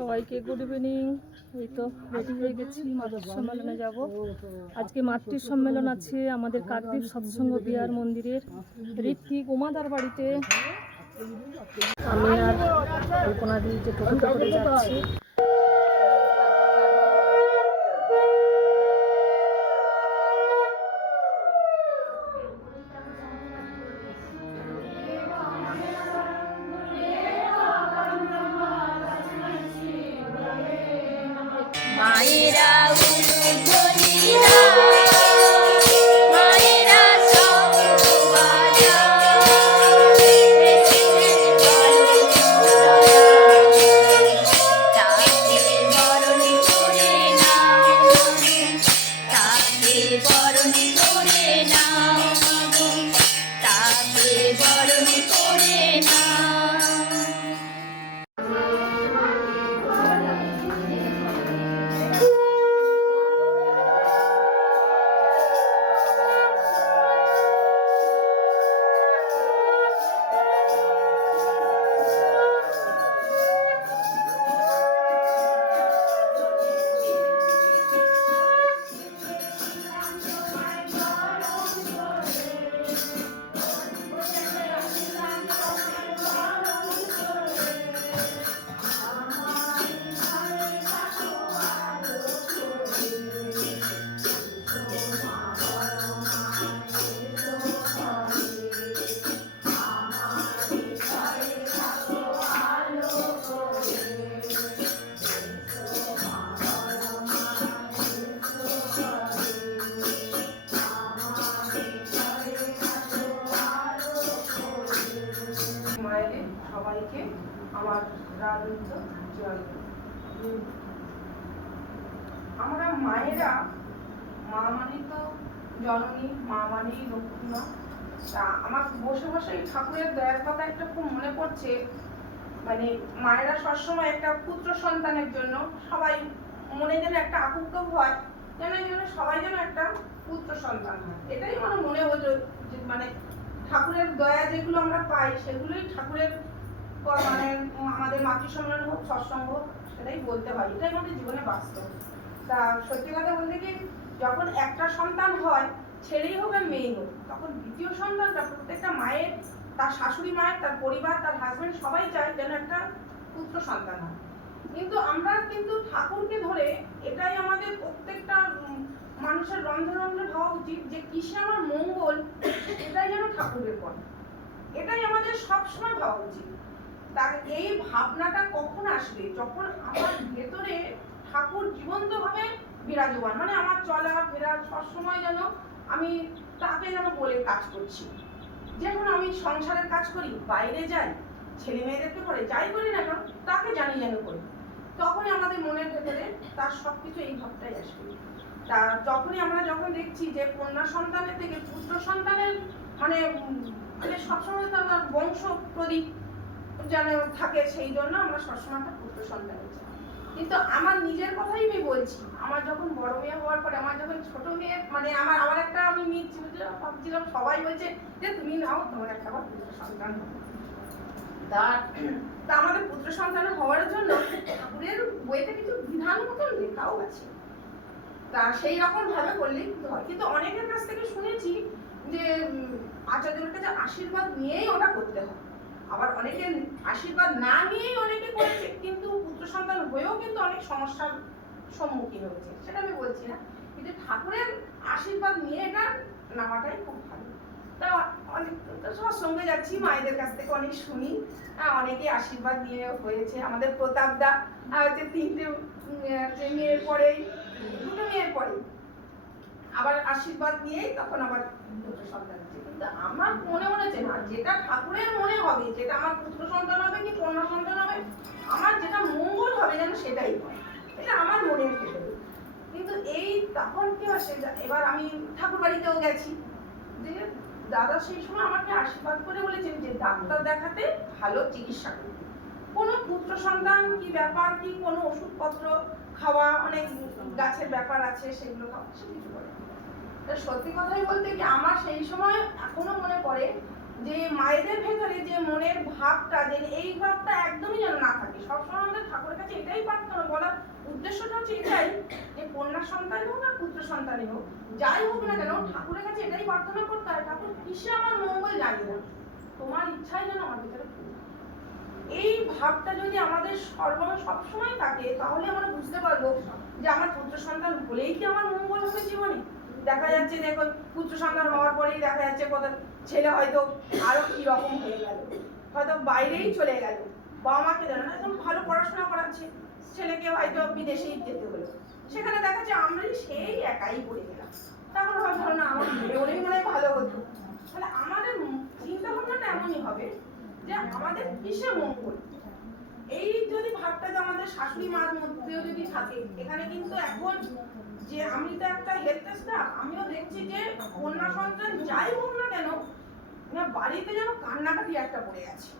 সবাইকে good evening. এই তো রেডি হয়ে গেছি, মাতৃ সম্মেলনে যাব। আজকে মাতৃ সম্মেলন আছে আমাদের কাকদ্বীপ সৎসঙ্গ বিহার মন্দিরের ঋত্বিক উমাদার বাড়িতে। আমি আর কল্পনা দি যে টোটোতে করে যাচ্ছি। মায়েরা সবাইকে আমার রাজনীতি জয়। আমরা মায়েরা, মা মানে তো জননী, মা মানেই লক্ষ্মী মা। তা আমার বসে বসে ঠাকুরের দয়ার কথা একটা খুব মনে পড়ছে। মানে মায়েরা সবসময় একটা পুত্র সন্তানের জন্য সবাই মনে যেন একটা আকুঙ্খ হয়, যেন সবাই যেন একটা পুত্র সন্তান হয়। এটাই আমার মনে হলো যে মানে ঠাকুরের দয়া যেগুলো আমরা পাই সেগুলোই ঠাকুরের মানে আমাদের মাতৃ সম্মেলন হোক, সৎসঙ্গ হোক, সেটাই বলতে হয়। এটাই আমাদের জীবনে বাস্তব। তা সত্যি কথা বলতে কি, যখন একটা সন্তান হয়, ছেলেই হোক আর মেয়েই হোক, তখন দ্বিতীয় সন্তানটা প্রত্যেকটা মায়ের, তার শাশুড়ি মায়ের, তার পরিবার, তার হাজবেন্ড সবাই চায় যেন একটা পুত্র সন্তান হয়। কিন্তু আমরা কিন্তু ঠাকুরকে ধরে এটাই আমাদের প্রত্যেকটা মানুষের রন্ধ্রে রন্ধ্রে ভাবা উচিত যে কিসে আমার মঙ্গল, এটাই যেন ঠাকুরের পথ। এটাই আমাদের সবসময় ভাবা উচিত। তার এই ভাবনাটা কখন আসবে, যখন আমার ভেতরে ঠাকুর জীবন্তভাবে বিরাজমান, মানে আমার চলা ফেরা সবসময় যেন আমি তাকে যেন বলে কাজ করছি। যেমন আমি সংসারের কাজ করি, বাইরে যাই, ছেলে মেয়েদেরকে করে যাই করি না কেন, তাকে জানি যেন করি। তখনই আমাদের মনের ভেতরে তার সবকিছু এই ভাবটাই আসবে। তা যখন দেখছি যে কন্যা সন্তানের থেকে পুত্র সন্তানের মানে সবসময় তো আমার বংশ প্রদীপ যেন থাকে, সেই জন্য আমরা সবসময় একটা পুত্র সন্তান চাই। কিন্তু আমার নিজের কথাই আমি বলছি, আমার যখন বড় মেয়ে হওয়ার পরে, আমার যখন ছোট মেয়ে মানে আমার একটা আমি ভাবছিলাম, সবাই বলছে যে তুমি নাও, তোমার একটা আবার পুত্র সন্তান হবে। তা আমাদের পুত্র সন্তান হওয়ার জন্য ঠাকুরের বইতে কিছু বিধান মতন লেখাও আছে। তা সেই রকম ভাবে করলেই হয়। কিন্তু অনেকের কাছ থেকে শুনেছি যে আচার্যের কাছে আশীর্বাদ নিয়েই ওটা করতে হয়। আবার অনেকে আশীর্বাদ না নিয়েই অনেকে করেছে, কিন্তু পুত্র সন্তান হয়েও কিন্তু অনেক সমস্যার সম্মুখীন হয়েছে, সেটা আমি বলছি না। কিন্তু ঠাকুরের আশীর্বাদ নিয়ে এটা নেওয়াটাই খুব ভালো। তা অনেক সবার সঙ্গে যাচ্ছি, মায়েদের কাছ থেকে অনেক শুনি, অনেকে আশীর্বাদ নিয়ে হয়েছে। আমাদের প্রতাপ দা যে 3টে মেয়ের পরেই, 2টো মেয়ের পরে আবার আশীর্বাদ নিয়েই তখন আবার পুত্র সন্তান হচ্ছে। কিন্তু আমার মনে হচ্ছে না, যেটা ঠাকুরের মনে হবে, যেটা আমার পুত্র সন্তান হবে কি কন্যা সন্তান হবে, আমার যেটা মঙ্গল হবে যেন সেটাই হয়, এটা আমার মনের ভেতরে। কিন্তু এই তখন কি হচ্ছে, এবার আমি ঠাকুর বাড়িতেও গেছি, যে দাদা সেই সময় আমাকে আশীর্বাদ করে বলেছেন যে ডাক্তার দেখাতে, ভালো চিকিৎসা করতে, কোনো পুত্র সন্তান কি ব্যাপার, কি কোনো ওষুধপত্র খাওয়া, অনেক গাছের ব্যাপার আছে, সেগুলো খাওয়া, সে কিছু করে। সত্যি কথাই বলতে কি, আমার সেই সময় এখনো মনে পড়ে যে মায়েদের ভেতরে যে মনের ভাবটা, যে এই ভাবটা একদমই যেন না থাকে। সবসময় আমাদের ঠাকুরের কাছে এটাই পারতো না। বলার উদ্দেশ্যটা হচ্ছে এটাই যে কন্যা সন্তানই হোক আর পুত্র সন্তানই হোক, যাই হোক না কেন ঠাকুরের কাছে এটাই প্রার্থনা করতে হয়, ঠাকুর কিসে আমার মঙ্গল জানি না, তোমার ইচ্ছাই যেন আমার ভিতরে পূর্ণ। এই ভাবটা যদি আমাদের সবসময় থাকে তাহলে আমরা বুঝতে পারবো যে আমার পুত্র সন্তান হলেই কি আমার মঙ্গল হবে জীবনে। দেখা যাচ্ছে দেখো পুত্র সন্তান হওয়ার পরেই দেখা যাচ্ছে কত ছেলে হয়তো আরো কি রকম হয়ে গেল, হয়তো বাইরেই চলে গেল, বাবা মাকে জানে না, একদম ভালো পড়াশোনা করাচ্ছে, ছেলেকে হয়তো বিদেশেই যেতে হলো, সেখানে দেখা যাচ্ছে আমরাই সেই একাই পড়ে গেলাম। তখন ভাবলো না আমার মেয়ে মনে হয় ভালো হতো। তাহলে আমাদের চিন্তা ভাবনাটা এমনই হবে যে আমাদের কিসে মঙ্গল, এই যদি ভাবটা যে আমাদের শাশুড়ি মার মধ্যেও যদি থাকে। এখানে কিন্তু এখন যে আমি তো একটা হেলথ স্টাফ, আমিও দেখছি যে কন্যা সন্তান যাই হোক না কেন বাড়িতে যেন কান্নাকাটি একটা পড়ে আছে,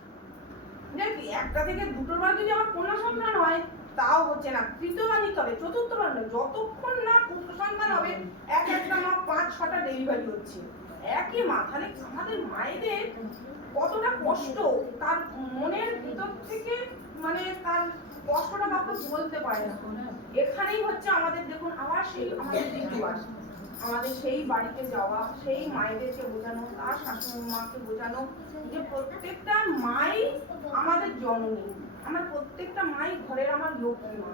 যে একটা থেকে দুটোর বার যদি আমার কন্যা সন্তান হয় তাও হচ্ছে না, তৃতীয়বার নিতে হবে, চতুর্থবার নয়, যতক্ষণ না পুত্র সন্তান হবে একটা মা 5-6টা ডেলিভারি হচ্ছে একই মা। তাহলে আমাদের মায়েদের কতটা কষ্ট তার মনের ভিতর থেকে, মানে তার কষ্টটা কাউকে বলতে পারে না। এখানেই হচ্ছে আমাদের দেখুন আবার সেই আমাদের রিচুয়াল, আমাদের সেই বাড়িতে যাওয়া, সেই মায়েদেরকে বোঝানো, তার শাশুড়ি মাকে বোঝানো যে প্রত্যেকটা মাই আমাদের জননী, আমার প্রত্যেকটা মাই ঘরের আমার লক্ষ্মী মা।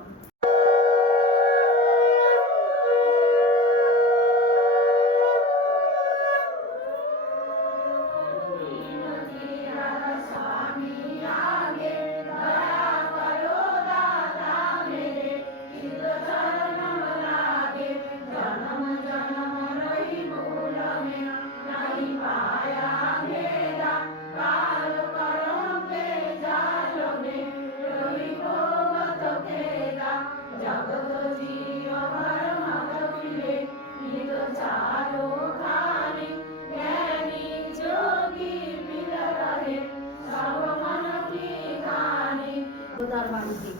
তার বাড়িতে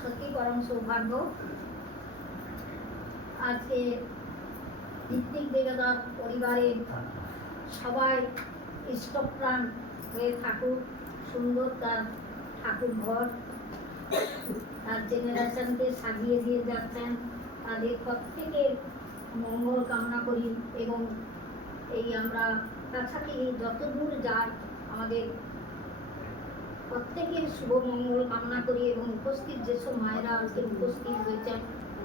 সত্যি পরম সৌভাগ্য। আজকে ঋত্বিক দেবতার পরিবারের সবাই ইষ্টপ্রাণ হয়ে থাকুক, সুন্দর তার ঠাকুর ঘর, তার জেনারেশনকে সাজিয়ে দিয়ে যাচ্ছেন, তাদের প্রত্যেকের মঙ্গল কামনা করি। এবং এই আমরা কাছাকাছি যতদূর যাই আমাদের প্রত্যেকের শুভ মঙ্গল কামনা করি এবং উপস্থিত যেসব মায়েরা আজকে উপস্থিত হয়েছেন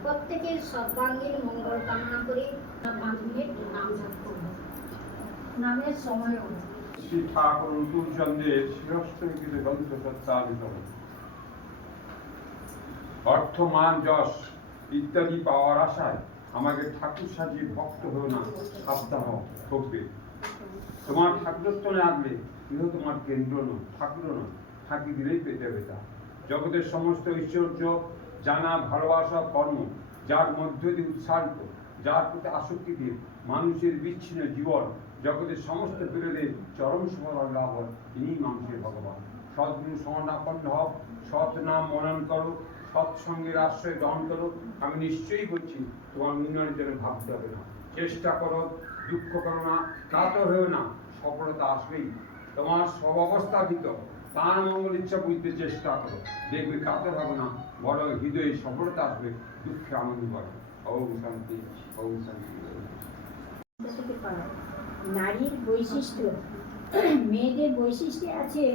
প্রত্যেকের সর্বাঙ্গীন মঙ্গল কামনা করে 5 মিনিট নাম জপ করব। নামের সময় হল শ্রী ঠাকুর অনুকূলচন্দ্রের শিরস্থিত গ্রন্থ সত্যাবিত অর্থ মান যশ ইত্যাদি পাওয়ার আশায় আমাকে ঠাকুর সাজিয়ে ভক্ত হও না, সাবধান থাকবে। তোমার ঠাকুরত্ব লাগলে ইহ তোমার কেন্দ্র নয়, ঠাকুর নয়, থাকি দিলেই পেতে পেতা। জগতের সমস্ত ঐশ্বর্য জানা, ভালোবাসা, কর্ম যার মধ্য দিয়ে উৎসাহিত, যার প্রতি আসক্তি দিয়ে মানুষের বিচ্ছিন্ন জীবন জগতের সমস্ত বিরোধের চরম সফল লাভ হয়, ইনি মানুষের ভগবান। সদ্গুরু শরণাপন্ন হও, সৎ নাম মনন করো, সৎসঙ্গের আশ্রয় গ্রহণ করো। আমি নিশ্চয়ই বলছি তোমার উন্নয়নের জন্য ভাবতে হবে না, চেষ্টা করো, দুঃখ করো না, কাতর হয়েও না, সফলতা আসবেই। তোমার সব অবস্থা ভিতর তার মঙ্গল ইচ্ছা বুঝতে চেষ্টা করো, দেখবে কাতর হবে না, বড় হৃদয়ে সফলতা আসবে, দুঃখে আনন্দ পাবে। ওম শান্তি, ওম শান্তি। নারীর বৈশিষ্ট্য, মেয়েদের বৈশিষ্ট্যে আছে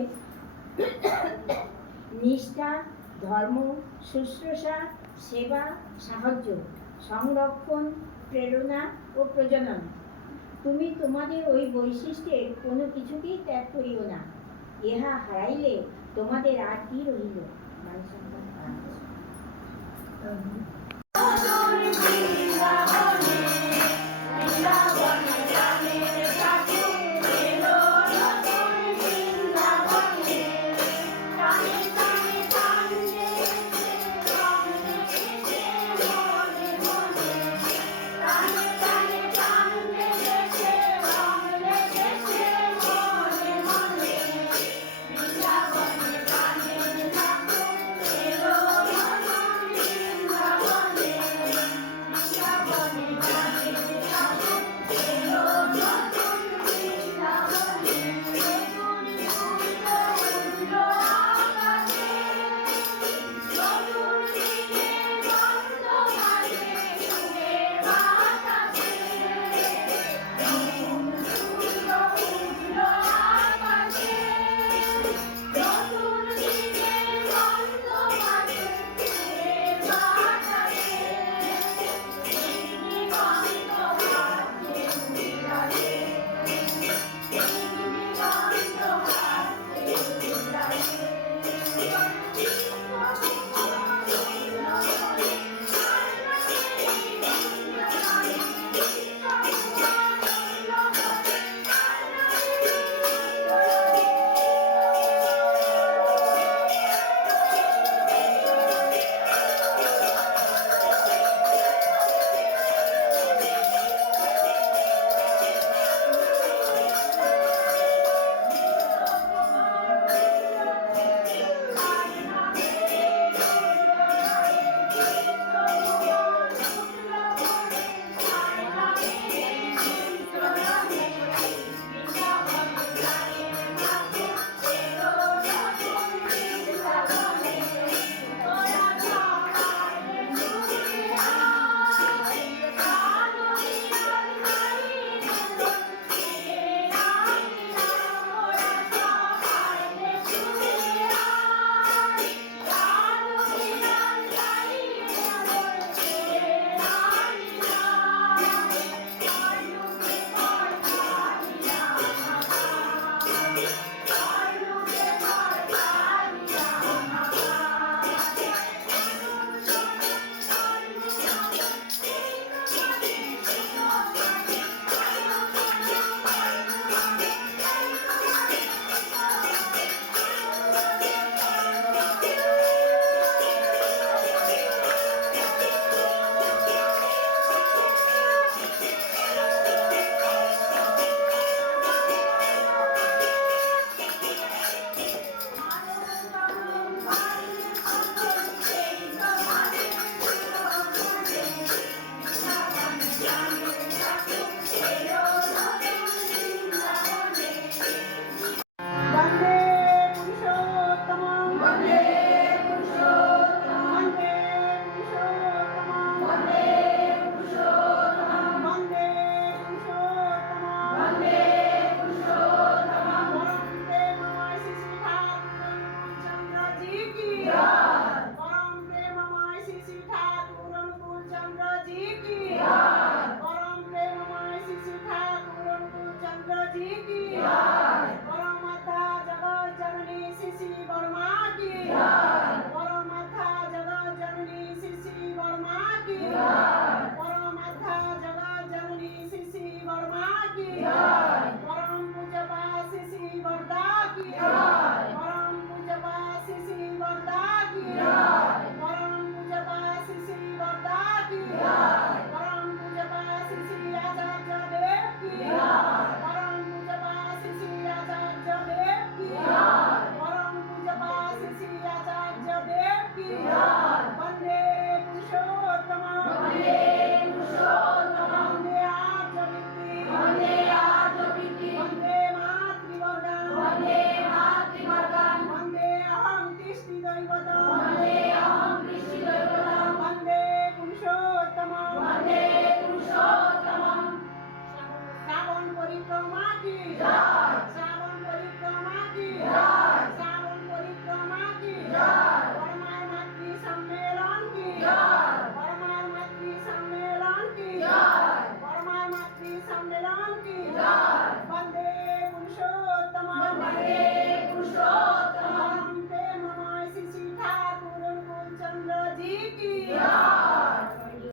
নিষ্ঠা, ধর্ম, শুশ্রূষা, সেবা, সাহায্য, সংরক্ষণ, প্রেরণা ও প্রজনন। তুমি তোমাদের ওই বৈশিষ্ট্যের কোনো কিছুকেই ত্যাগ করিও না, ইহা হারাইলে তোমাদের আর কি রহিল।